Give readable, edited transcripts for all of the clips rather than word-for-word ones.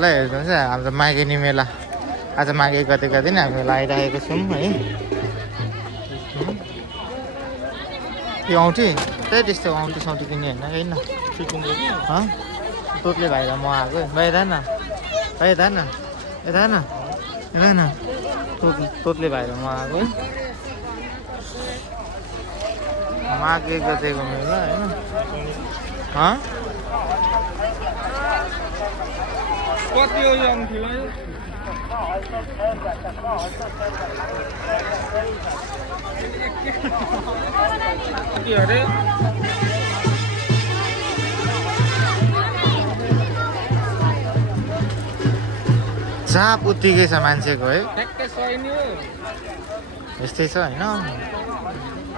ल हेर्नुहोस् है हाम्रो माघे मेला आज माघे गतेका दिन हामी लगाइरहेको छौँ है। त्यो औँठी त्यही त्यस्तो औँठी सौठी किन्ने होइन होइन तोतले भाइ र म आएको भाइ हेर न भाइ हेर न हेर न हेर न तोतले भाइ र म आएको है। माघे गतेको मेला होइन कति हो यो ठुलो के अरे चाप उत्तिकै छ मान्छेको है ठ्याक्कै सही हो यस्तै छ होइन।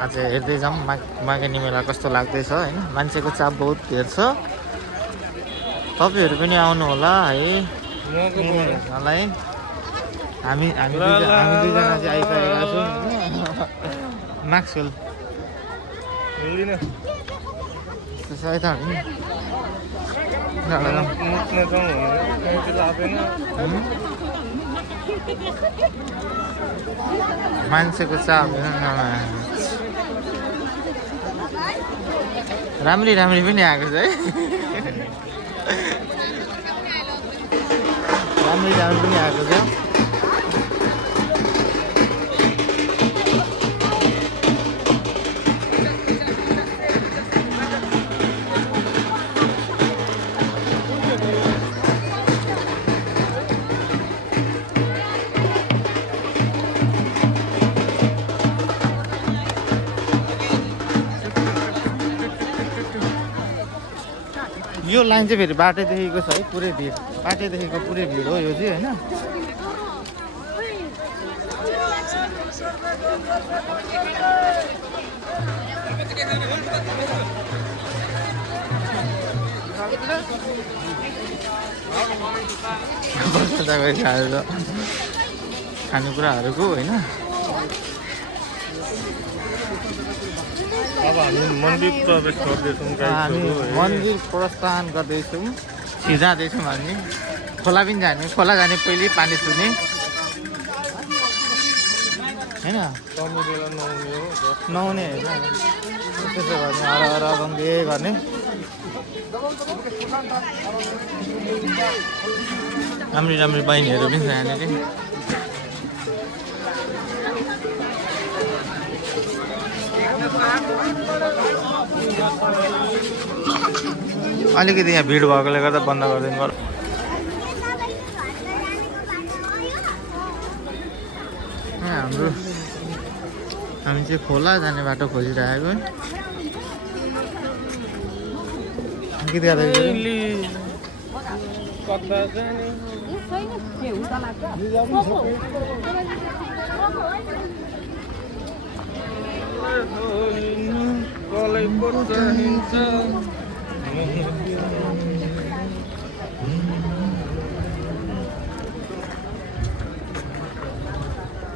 आज हेर्दै जाउँ माघे मेला कस्तो लाग्दैछ होइन। मान्छेको चाप बहुत धेर छ। तपाईँहरू पनि आउनु होला है है। हामी दुईजना चाहिँ आइसकेका छौँ होइन। मास्क खोल त्यस्तो छ है मान्छेको चाप राम्री पनि आएको छ है। राम्री पनि आएको छ। यो लाइन चाहिँ फेरि बाटैदेखिको छ है पुरै भिड। बाटैदेखिको पुरै भिड हो यो चाहिँ होइन। खानेकुराहरूको होइन। अब हामी मन्दिर प्रवेश गर्दैछौँ। हामी मन्दिर प्रस्थान गर्दैछौँ। जाँदैछौँ हामी खोला पनि जाने। खोला जाने पहिले पानी छुने होइन। नुहाउने होइन त्यसो गर्ने हर बन्दे गर्ने। राम्री बहिनीहरू पनि छ यहाँनिर। अलिकति यहाँ भिड भएकोले गर्दा बन्द गरिदिनु पर्यो। हामी चाहिँ खोला जाने बाटो खोजिरहेको है। गीत गाउँदै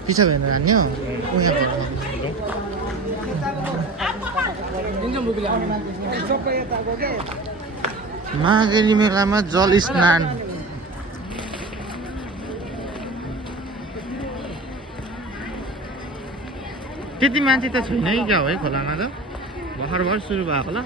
पिछा भएर जाने हो माघे मेलामा जल स्नान। त्यति मान्छे त छैन है क्या हो है खोलामा त। भर्खर सुरु भएको होला।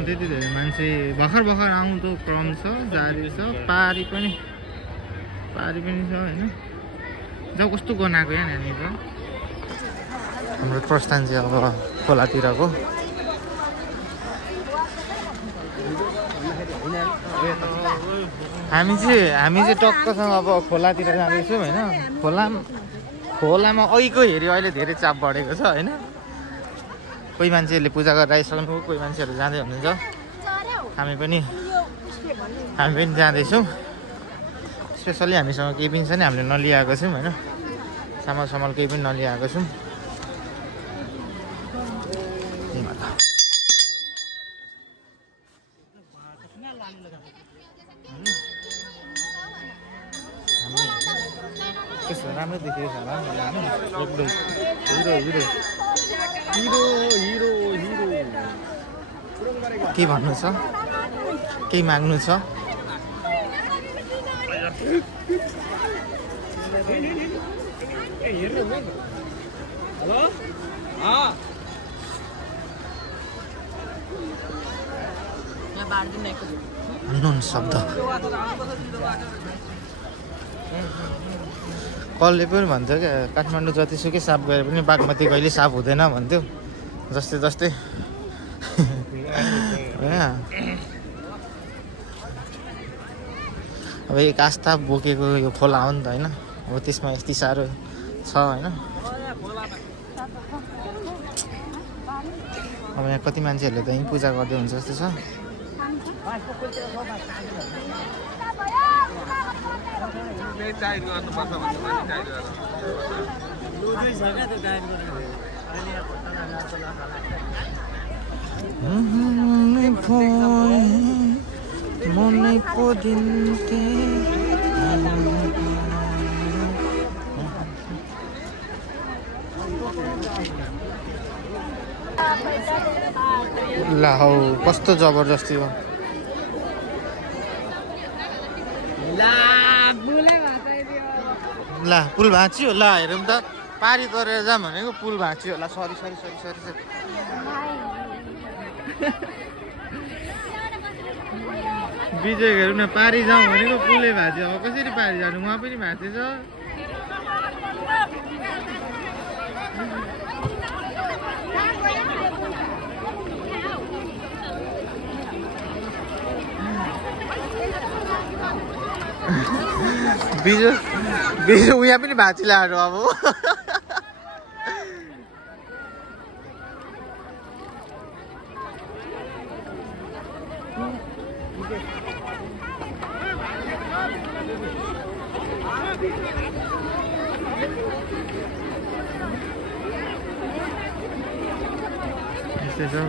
त्यति धेरै मान्छे भर्खर आउँदो क्रम छ जारी छ। पारी पनि छ होइन। जब कस्तो गनाएको यहाँनिर हाम्रो प्रस्थान चाहिँ अब खोलातिरको। हामी चाहिँ टक्कसँग अब खोलातिर जाँदैछौँ होइन। खोलामा अहिलेको हेऱ्यो अहिले धेरै चाप बढेको छ होइन। कोही मान्छेहरूले पूजा गरेर आइसक्नु, कोही मान्छेहरू जाँदै हुनुहुन्छ। हामी पनि जाँदैछौँ। स्पेसल्ली हामीसँग केही पनि छैन, हामीले नलिएको छौँ होइन। सामान केही पनि नलिएको छौँ। राम्रो देखिएको छ होला एकदम हिरो के भन्नु छ केही माग्नु छ हेलो हाँ नुन शब्द कसले पनि भन्छ क्या काठमाडौँ जतिसुकै साफ गरे पनि बागमती कहिले साफ हुँदैन भन्थ्यो जस्तै जस्तै अब एक आस्था बोकेको यो खोला हो नि त होइन अब त्यसमा यति साह्रो छ होइन अब यहाँ कति मान्छेहरूले त यहीँ पूजा गर्दै हुन्छ जस्तो छ मनै पो दिन्थे ला हौ कस्तो जबरजस्ती हो ला पुल भाँचियो ला हेरौँ त पारी तरेर जाऊँ भनेको पुल भाँचियो ला सरी सरी सरी सरी सरी विजय हेरौँ न पारी जाउँ भनेको पुलै भाँच्यो अब कसरी पारी जानु उहाँ पनि भाँचेछ बिजु बिजु उहाँ पनि भाँचिलाहरू अब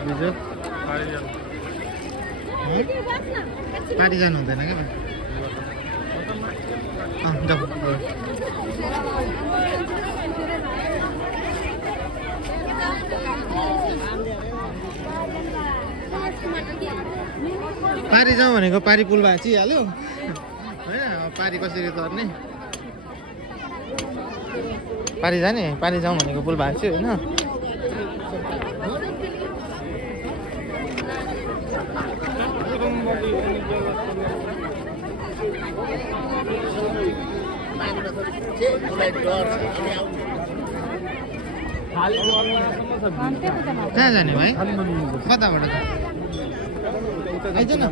बिजु पारी जानु हुँदैन क्या जाऊ पारी जाउँ भनेको पारी पुल भाँचिहाल्यो होइन पारी कसरी तर्ने पारी जाने पारी जाउँ भनेको पुल भाँच्यो होइन कहाँ जाने भाइ कताबाट आइज न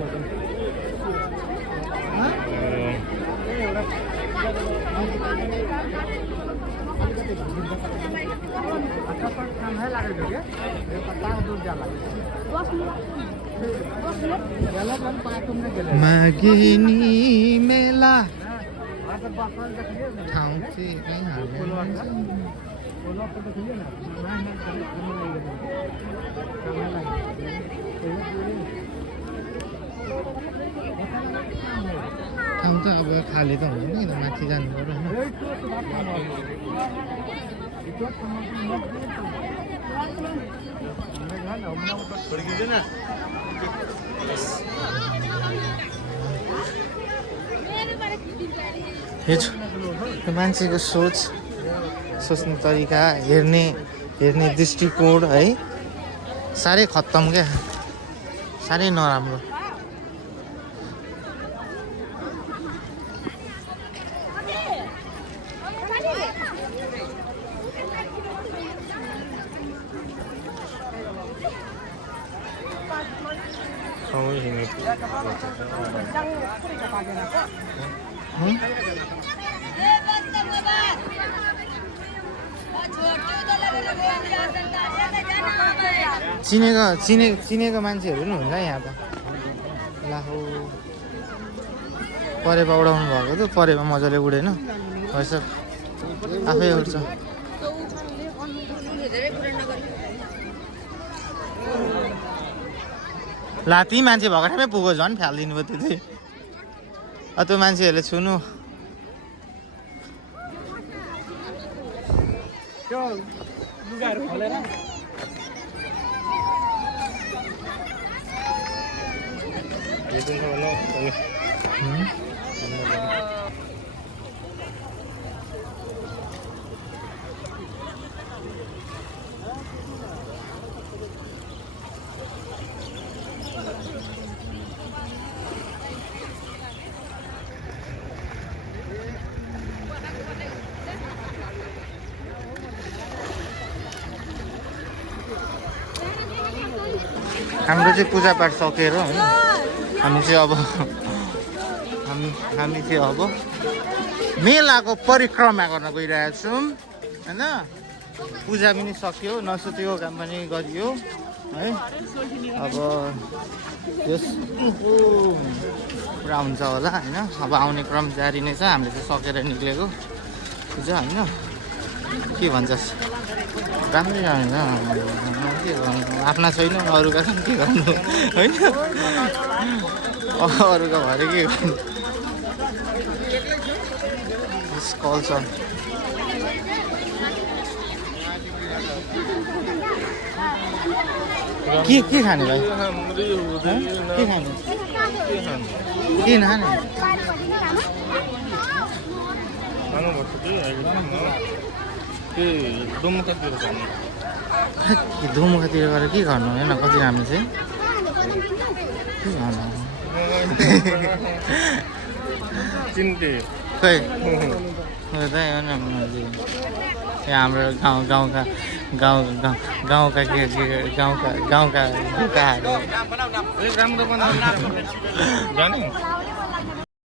मागिनी मेला ठाउँ चाहिँ कहीँ ठाउँ त अब खाली त हुँदैन नि माथि जानु पर्यो होइन त्यो मान्छेको सोच्ने तरिका हेर्ने दृष्टिकोण है साह्रै खत्तम क्या साह्रै नराम्रो चिनेको मान्छेहरू पनि हुन्छ यहाँ त लाहो परेवा उडाउनु भएको थियो परेवा मजाले उडेन भएछ आफै उड्छ ला ती मान्छे भएको ठाउँमै पुगो झन् फ्यालिदिनु भयो त्यति त्यो मान्छेहरूले छुनु लुगाहरू खोलेर हाम्रो चाहिँ पूजापाठ सकेर होइन हामी चाहिँ अब हामी चाहिँ अब मेलाको परिक्रमा गर्न गइरहेको छौँ होइन पूजा पनि सक्यो नसुतेको काम पनि गरियो है अब यस पुरा हुन्छ होला होइन अब आउने क्रम जारी नै छ हामीले चाहिँ सकेर निक्लेको पूजा होइन के भन्छस् राम्रै होइन के गर्नु आफ्ना छैन अरूका छन् के गर्नु होइन अरूका भएर के गर्नु कल छ के खाने भाइ के खाने के नखाने दोमुखातिर गएर के गर्नु होइन कति राम्रो चाहिँ के गर्नु खै हाम्रो गाउँका राम्रो बनाउनु